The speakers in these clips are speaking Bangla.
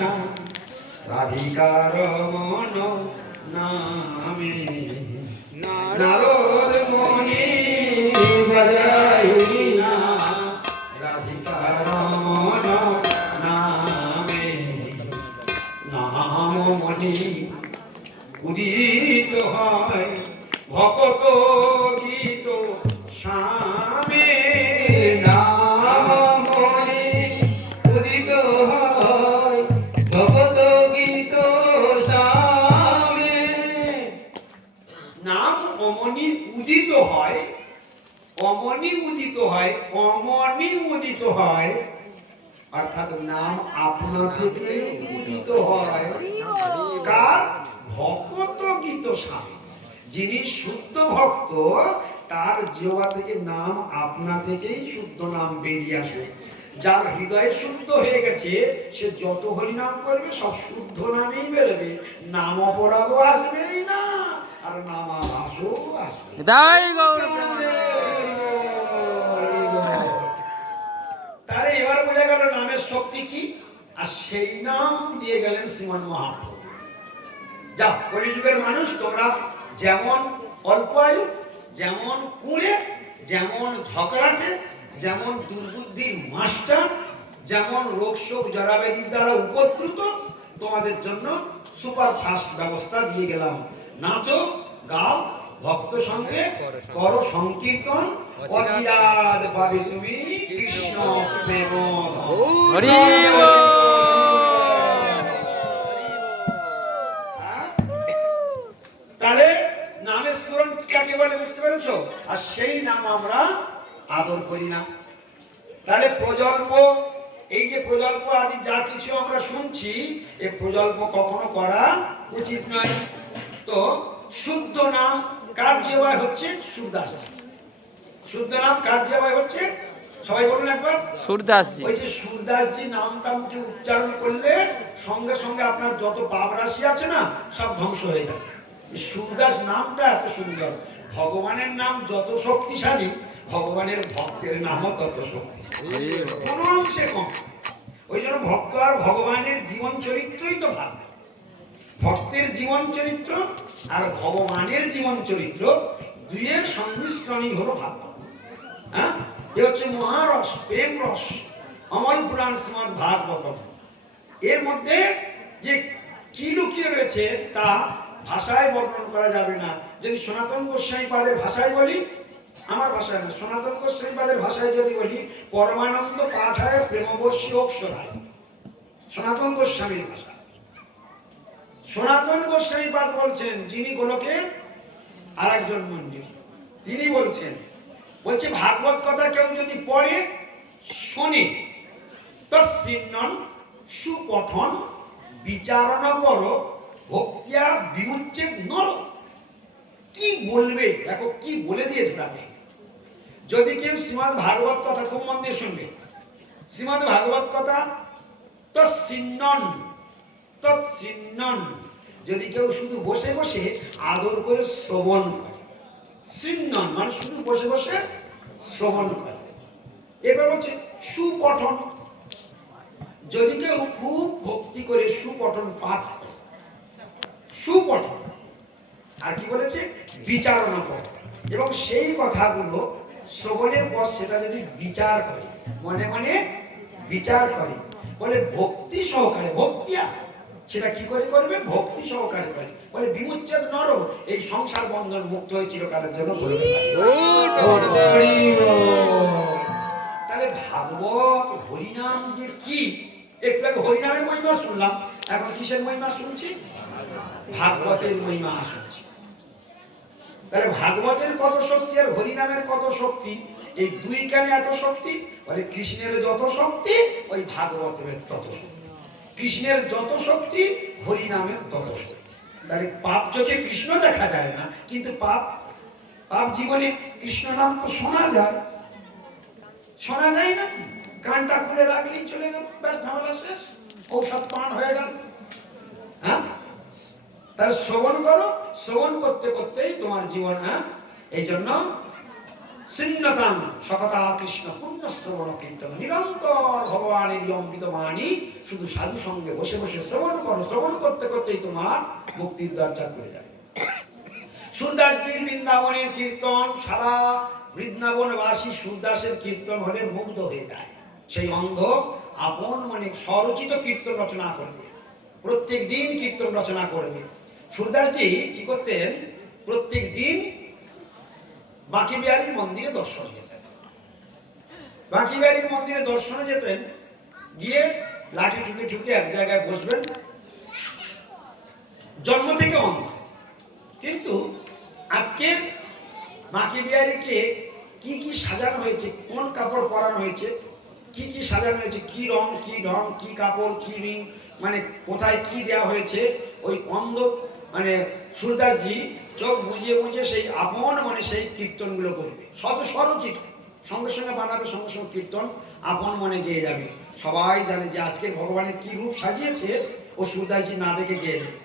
না রাধিকার মন নামে নারদ মনি বাজাইলি না রাধিকার মন নামে নাম মনি উদিত হয় ভকত গীত স্বামী নাম মনি উদিত হয় ভগত গীত স্বামী। নাম অমনি উদিত হয়, অমনি উদিত হয়, অমনি উদিত হয়, অর্থাৎ নাম আপনা থেকে উদিত হয়। কার? ভকত গীত স্বামী। যিনি শুদ্ধ ভক্ত তার জিহ্বা থেকে নাম আপনা থেকেই শুদ্ধ নাম বেরিয়ে আসে। যার হৃদয় শুদ্ধ হয়ে গেছে সে যত হরিনাম করবে সব শুদ্ধ নামেই বেরোবে, নাম অপরাধও আসবেই না আর নামাভাসও আসবে। তাহলে এবার বোঝা গেল নামের শক্তি কি, আর সেই নাম দিয়ে গেলেন শ্রীমান মহাপ্রভু। যা কলিযুগের মানুষ তোমরা যেমন অল্প আয়ু, যেমন কুঁড়ে, যেমন ঝগড়াটে, যেমন দুর্বুদ্ধির মাস্টার, যেমন রোগ শোক জরাব্যাধির দ্বারা উপদ্রুত, তোমাদের জন্য সুপার ফাস্ট ব্যবস্থা দিয়ে গেলাম। নাচো, গাও, ভক্ত সঙ্গে করো সংকীর্তন, অচিরাদ পাবে তুমি কৃষ্ণ প্রেম। হরি তাহলে নামের স্মরণ কাকে বলে বুঝতে পেরেছো? আর সেই নাম আমরা আদর করি না। তাহলে প্রজল্প, এই যে প্রজল্প আদি যা কিছু আমরা শুনছি, এই প্রজল্প কখনো করা উচিত নয়। তো শুদ্ধ নাম কার জিহ্বায় হচ্ছে? সুরদাস। শুদ্ধ নাম কার জিহ্বায় হচ্ছে? সবাই বলুন একবার। সুরদাসজি। ওই যে সুরদাসজি নামটা মুখে উচ্চারণ করলে সঙ্গে সঙ্গে আপনার যত পাপ রাশি আছে না সব ধ্বংস হয়ে যাবে। সুরদাস নামটা এত সুন্দর। ভগবানের নাম যত শক্তিশালী, ভগবানের ভক্তের নামও তত শক্তিশালী, কোনো অংশে কম। ওই জন্য ভক্ত আর ভগবানের জীবন চরিত্রই তো ভালো। ভক্তের জীবন চরিত্র আর ভগবানের জীবন চরিত্র দুইয়ের সংমিশ্রণই হলো ভালো। হ্যাঁ, এ হচ্ছে মহারস, প্রেম রস, অমল পুরাণ শ্রীমদ্ ভাগবতম। এর মধ্যে যে কি লুকিয়ে রয়েছে তা ভাষায় বর্ণন করা যাবে না। যদি সনাতন গোস্বামী পাদের ভাষায় বলি, আমার ভাষায় না, সনাতন গোস্বামী পাদের ভাষায় যদি বলি, পরমানন্দ পাঠায় প্রেমবর্ষী অক্ষরায়, সনাতন গোস্বামীর ভাষা। সনাতন গোস্বামী পাদ বলছেন, যিনি গোলকের আর একজন মন্দির, তিনি বলছেন, বলছে ভাগবত কথা কেউ যদি পড়ে শোনে তৎসিন্নন সুপঠন বিচারণ কর ভক্তিয়া বিমুচ্ছেদ নর। কি বলবে দেখো, কি বলে দিয়েছে তাকে। যদি কেউ শ্রীমদ্ ভাগবত কথা খুব মন দিয়ে শুনবে, শ্রীমদ্ ভাগবত কথা তৎসিন্নন, তৎসিন্নন, যদি কেউ শুধু বসে বসে আদর করে শ্রবণ করে, সিন্নন মানে শুধু বসে বসে শ্রবণ করে। এবার বলছে সুপঠন, যদি কেউ খুব ভক্তি করে সুপঠন পাঠ করে, সুপঠন। আর কি বলেছে? বিচারণা করে, এবং সেই কথাগুলো শ্রবণের পর সেটা যদি বিচার করে, মনে মনে বিচার করে, বলে ভক্তি সহকারে, ভক্তিয়া সেটা কি করে করবে? ভক্তি সহকারে করে, বলে বিমুচ্ছেদ নর, এই সংসার বন্ধন মুক্ত হয়ে চিরকালের জন্য করবে। তাহলে ভাগবত হরিনাম যে কি, একটু আগে হরিনামের মহিমা শুনলাম, এখন কিসের মহিমা শুনছি? ভাগবতের মহিমা শুনছি। তাহলে ভাগবতের কত শক্তি আর হরিনামের কত শক্তি, এই দুই কেন এত শক্তি? বলে কৃষ্ণের যত শক্তি ওই ভাগবতের তত শক্তি, কৃষ্ণের যত শক্তি হরিনামের তত শক্তি। তাহলে পাপ চোখে কৃষ্ণ দেখা যায় না, কিন্তু পাপ পাপ জীবনে কৃষ্ণ নাম তো শোনা যায়, শোনা যায় না? কানটা খুলে রাখলেই চলে গেল, ব্যাস ঝামেলা শেষ, ঔষধ পান হয়ে গেল। হ্যাঁ, তাহলে শ্রবণ করো, শ্রবণ করতে করতেই তোমার জীবন। হ্যাঁ, এই জন্য শূন্যতাং সকতা কৃষ্ণ পুণ্য শ্রবণ কীর্তন, নিরন্তর ভগবানের এই অমৃত বাণী শুধু সাধু সঙ্গে বসে বসে শ্রবণ করো, শ্রবণ করতে করতেই তোমার মুক্তির দরজা খুলে যাবে। সুরদাসজির বৃন্দাবনের কীর্তন, সারা বৃন্দাবনবাসী সুরদাসের কীর্তন হলে মুগ্ধ হয়ে যায়। সেই অন্ধ আপন মনে স্বরচিত কীর্তন রচনা করবে, প্রত্যেক দিন কীর্তন রচনা করবে। সুরদাসজি কি করতেন? প্রত্যেক দিন বাঁকি বিহারীর মন্দিরে দর্শন যেতেন। বাঁকি বিহারীর মন্দিরে দর্শনে যেতেন, গিয়ে লাঠি ঠুকে ঠুকে এক জায়গায় বসবেন। জন্ম থেকে অন্ধ, কিন্তু আজকের বাঁকি বিহারীকে কি কি সাজানো হয়েছে, কোন কাপড় পরানো হয়েছে, কি কি সাজানো হয়েছে, কি রং কি ঢং, কি কাপড় কি রিং, মানে কোথায় কি দেওয়া হয়েছে, ওই অন্ধ মানে সুরদাসজি চোখ বুঝিয়ে বুঝিয়ে সেই আপন মানে সেই কীর্তনগুলো করবে। স্বরচিত, সঙ্গে সঙ্গে বানাবে, সঙ্গে সঙ্গে কীর্তন আপন মনে গেয়ে যাবে। সবাই জানে যে আজকের ভগবানের কি রূপ সাজিয়েছে, ও সুরদাসজি না দেখে গেয়ে দেবে।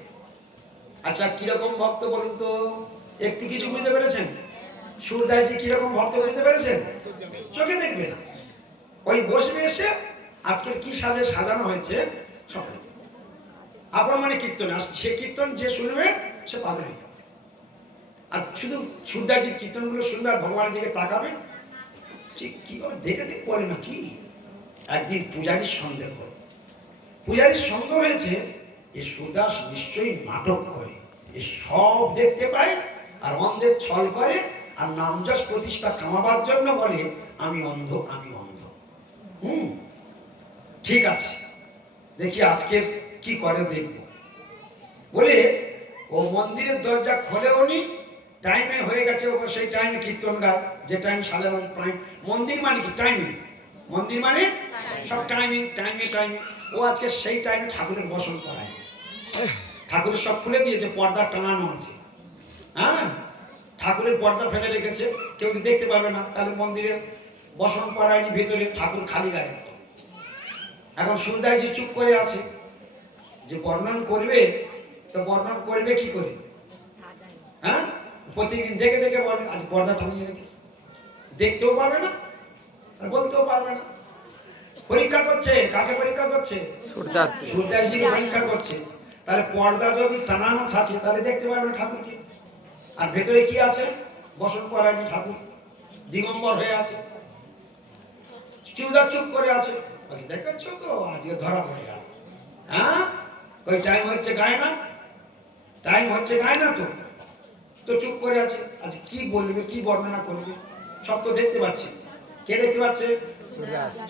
আচ্ছা, কিরকম ভক্ত বলুন তো? একটু কিছু বুঝতে পেরেছেন? সুরদাসজি কিরকম ভক্ত বুঝতে পেরেছেন? চোখে দেখবে না, ওই বসবে এসে আজকের কি সাজে সাজানো হয়েছে সব আপন মানে কীর্তনে। আর সে কীর্তন যে শুনবে সে পাগল হয়ে যাবে। আর শুধু সুরদাসজির কীর্তনগুলো শুনবে আর ভগবানের দিকে তাকাবে, ঠিক কি দেখে দেখে বলে না কি। একদিন পূজারীর সন্দেহ হল, পূজারীর সন্দেহ হয়েছে এ সুরদাস নিশ্চয়ই নাটক করে, এ সব দেখতে পায় আর অন্ধের ছল করে, আর নামযশ প্রতিষ্ঠা কামাবার জন্য বলে আমি অন্ধ আমি অন্ধ। ঠিক আছে, দেখি আজকের কি করে দেখব বলে ও মন্দিরের দরজা খোলেও নি, টাইমে হয়ে গেছে, ও সেই টাইমে কীর্তন গায়, যে টাইম সাজানো টাইম। মন্দির মানে কি? টাইমিং। মন্দির মানে সব টাইমিং, টাইমে টাইমে। ও আজকে সেই টাইমে ঠাকুরের বসন করায়। ঠাকুরের সব খুলে দিয়েছে, পর্দা টাঙানো আছে। হ্যাঁ, ঠাকুরের পর্দা ফেলে রেখেছে, কেউ দেখতে পাবে না। তাহলে মন্দিরে বসন করায়নি, ভেতরে ঠাকুর খালি গায়ে। এখন সুরদাসজি চুপ করে আছে, যে বর্ণন করবে, তো বর্ণন করবে কি করে? হ্যাঁ, প্রতিদিন দেখে দেখে বলে আজ পর্দা টাঙিয়ে রেখেছে, দেখতেও পারবে না আর বলতেও পারবে না। পরীক্ষা করছে, কাকে পরীক্ষা করছে? সুরদাসজিকে পরীক্ষা করছে। তাহলে পর্দা যদি টাঙানো থাকে তাহলে দেখতে পারবে না ঠাকুরকে। আর ভেতরে কি আছে? বসন করায়নি ঠাকুর, দিগম্বর হয়ে আছে। চুদার চুপ করে আছে, দেখাচ্ছ তো আজকে ধরা পড়ে গেল। হ্যাঁ, ওই টাইম হচ্ছে গায় না, টাইম হচ্ছে গায় না, তো চুপ করে আছে। আজ কি বলবে, কি বর্ণনা করবে? সব তো দেখতে পাচ্ছি। কে দেখতে পাচ্ছে?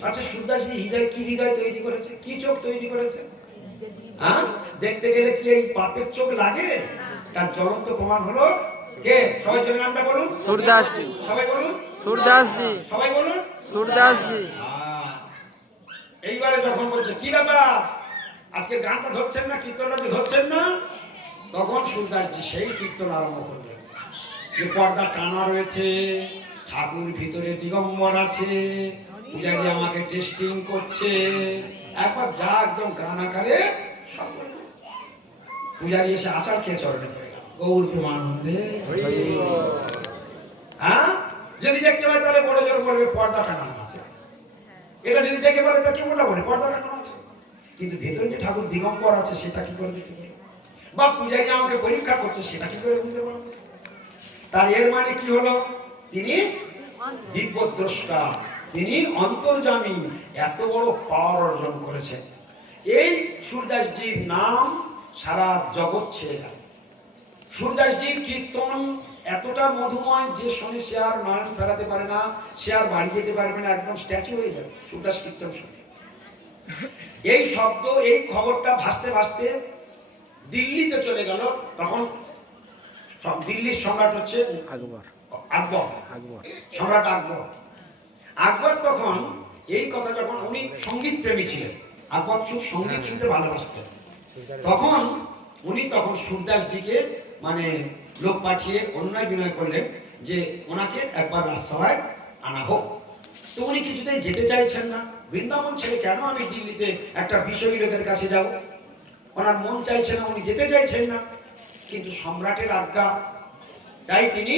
আচ্ছা, সুরদাসজি হৃদয় কি হৃদয় তৈরি করেছে, কি চোখ তৈরি করেছে? হ্যাঁ, দেখতে গেলে কি এই পাপের চোখ লাগে? তার জ্বলন্ত প্রমাণ হলো কে? সবাই জন্য নামটা বলুন। সুরদাসজি। সবাই বলুন সুরদাসজি। সবাই বলুন সুরদাসজি। এইবারে যখন বলছে কি ব্যাপার, আজকে গানটা ধরছেন না, কীর্তনটা ধরছেন না, তখন সুরদাসজি সেই কীর্তন আরম্ভ করলেন। যে পর্দা টানা রয়েছে, ঠাকুর ভিতরে দিগম্বর আছে, পূজারি আমাকে টেস্টিং করছে, একবার যা একদম গান আকারে সব বলে দিল। পূজারি এসে আচার খেয়ে চরণে পড়ে গেল, গৌর প্রেমানন্দে। হ্যাঁ, যদি দেখতে পাই তাহলে বড় জোর বলবে পর্দা টানানো আছে। এটা যদি দেখে বলে তা কি মোটা বলে পর্দা টানানো আছে, কিন্তু ভেতরে যে ঠাকুর দিগম্বর আছে সেটা কি করে দেখতে পারে? বা পূজারি আমাকে পরীক্ষা করছে সেটা কি করে বুঝতে পারবে? তার এর মানে কি হলো? তিনি দিব্যদ্রষ্টা, তিনি অন্তর্যামী, এত বড় পাওয়ার অর্জন করেছেন। এই সুরদাসজির নাম সারা জগৎ ছেয়ে যায়। সুরদাসজির কীর্তন এতটা মধুময় যে শোনে সে আর নয়ন ফেরাতে পারে না, সে আর বাড়ি যেতে পারবে না, একদম স্ট্যাচু হয়ে যাবে সুরদাস কীর্তন শুনে। এই শব্দ, এই খবরটা ভাসতে ভাসতে দিল্লিতে চলে গেল। তখন দিল্লির সম্রাট হচ্ছে আকবর, সম্রাট আকবর। আকবর তখন এই কথা, যখন উনি সঙ্গীত প্রেমী ছিলেন, আকবর সঙ্গীত শুনতে ভালোবাসতেন, তখন উনি তখন সুরদাসজিকে মানে লোক পাঠিয়ে অনুনয় বিনয় করলেন যে ওনাকে একবার রাজসভায় আনা হোক। তো উনি কিছুতেই যেতে চাইছেন না। বৃন্দাবন ছেড়ে কেন আমি দিল্লিতে একটা বিষয়ী লোকের কাছে যাব? ওনার মন চাইছে না, উনি যেতে চাইছেন না, কিন্তু সম্রাটের আজ্ঞা, তাই তিনি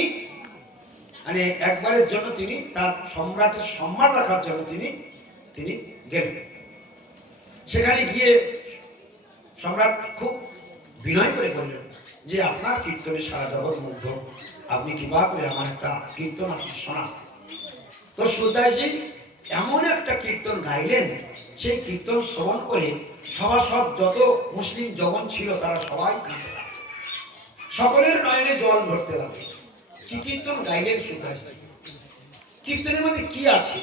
মানে একবারের জন্য তিনি তার সম্রাটের সম্মান রাখার জন্য তিনি গেলেন। সেখানে গিয়ে সম্রাট খুব বিনয় করে বললেন যে আপনার কীর্তনে সারা জগৎ মুগ্ধ, আপনি কৃপা করে আমার একটা কীর্তন আপনি শোনান। তো সুরদাসজি এমন একটা কীর্তন গাইলেন, সেই কীর্তন শ্রবণ করে সভাসদ যত মুসলিম জগন ছিল তারা সবাই কাঁদতে লাগলো, সকলের নয়নে জল ধরতে লাগলো। কি কীর্তন গাইলেন সুরদাসজি, কীর্তনের মধ্যে কি আছে,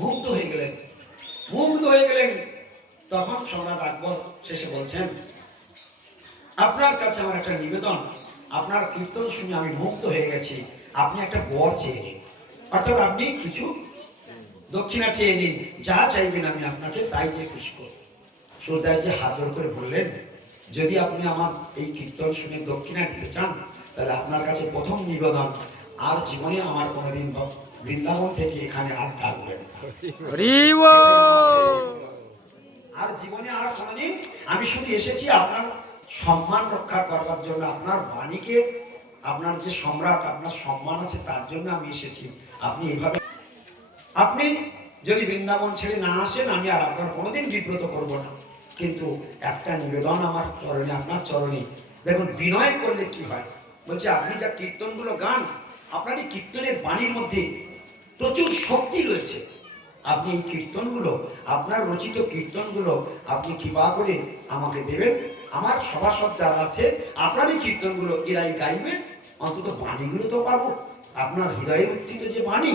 মুগ্ধ হয়ে গেলেন, মুগ্ধ হয়ে গেলেন। তখন সম্রাট আকবর শেষে বলছেন, আপনার কাছে আমার একটা নিবেদন, আপনার কীর্তন শুনে আমি মুগ্ধ হয়ে গেছি, আপনি একটা বর চেয়ে নিন, অর্থাৎ আপনি কিছু দক্ষিণা চেয়ে নিন, যা চাইবেন আমি আপনাকে তাই দিয়ে খুশি করব। সুরদাসজি হাত জোড় করে বললেন, যদি আপনি আমার এই কীর্তন শুনে দক্ষিণা দিতে চান, তাহলে আপনার কাছে প্রথম নিবেদন, আর জীবনে আমার কোনোদিন বৃন্দাবন থেকে এখানে আর ডাকবেন না। আর জীবনে আর কোনোদিন, আমি শুধু এসেছি আপনার সম্মান রক্ষা করবার জন্য, আপনার বাণীকে, আপনার যে সম্রাট, আপনার সম্মান আছে তার জন্য আমি এসেছি। আপনি এইভাবে, আপনি যদি বৃন্দাবন ছেড়ে না আসেন, আমি আর আপনার কোনোদিন বিব্রত করব না, কিন্তু একটা নিবেদন আমার চরণে, আপনার চরণে। দেখুন বিনয় করলে কি হয়, বলছে আপনি যা কীর্তনগুলো গান, আপনার এই কীর্তনের বাণীর মধ্যে প্রচুর শক্তি রয়েছে, আপনি এই কীর্তনগুলো, আপনার রচিত কীর্তনগুলো আপনি কৃপা করে আমাকে দেবেন, আমার সভাসদ যারা আছে আপনার এই কীর্তনগুলো এরাই গাইবে, অন্তত বাণীগুলো তো পাবো, আপনার হৃদয়ে উত্থিত যে বাণী,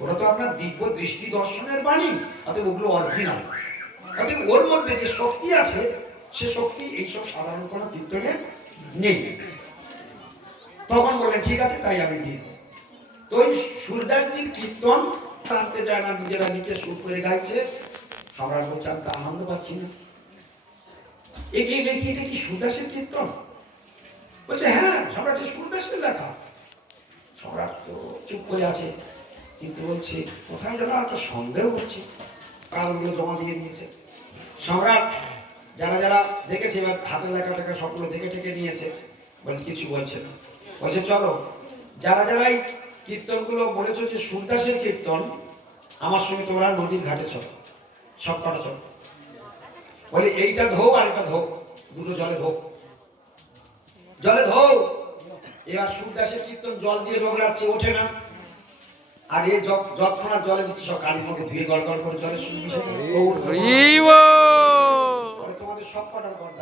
ওটা তো আপনার দিব্য দৃষ্টি দর্শনের বাণী, অতএব ওগুলো অরিজিনাল, অতএব ওর মধ্যে যে শক্তি আছে সে শক্তি এইসব সাধারণ কোনো কীর্তনে নেই। তখন বললেন ঠিক আছে, তাই আমি দিই। তো ওই সুরদাসজির কীর্তন আনতে যায় না, নিজেরা নিচে সুর করে গাইছে। সম্রাট বলছে আমি তো আনন্দ পাচ্ছি না, এগিয়ে দেখি এটা কি সুরদাসের কীর্তন? বলছে হ্যাঁ সম্রাট, সুরদাসের লেখা। সম্রাট তো চুপ করে আছে, কিন্তু বলছে কোথায় যেন একটা সন্দেহ করছে। কাগজগুলো জমা দিয়ে দিয়েছে সম্রাট, যারা যারা দেখেছে এবার হাতে লেখা টেখা সবগুলো দেখে টেকে নিয়েছে, বলছে কিছু বলছে না। বলছে চলো, যারা যারাই কীর্তনগুলো বলেছো যে সুরদাসের কীর্তন, আমার সঙ্গে তোমরা নদীর ঘাটে চলো, সব কটা চলো। বলে এইটা ধো আর এটা ধো, দুটো জলে ধো, জলে ধো। এবার সুরদাসের কীর্তন জল দিয়ে রোগড়াচ্ছে, ওঠে না। আর এ যৎক্ষণাৎ জলে দিচ্ছে, সব কালির মধ্যে ধুয়ে গড় গড় করে জলে শুনবে, তোমাদের সব কটার গর্দা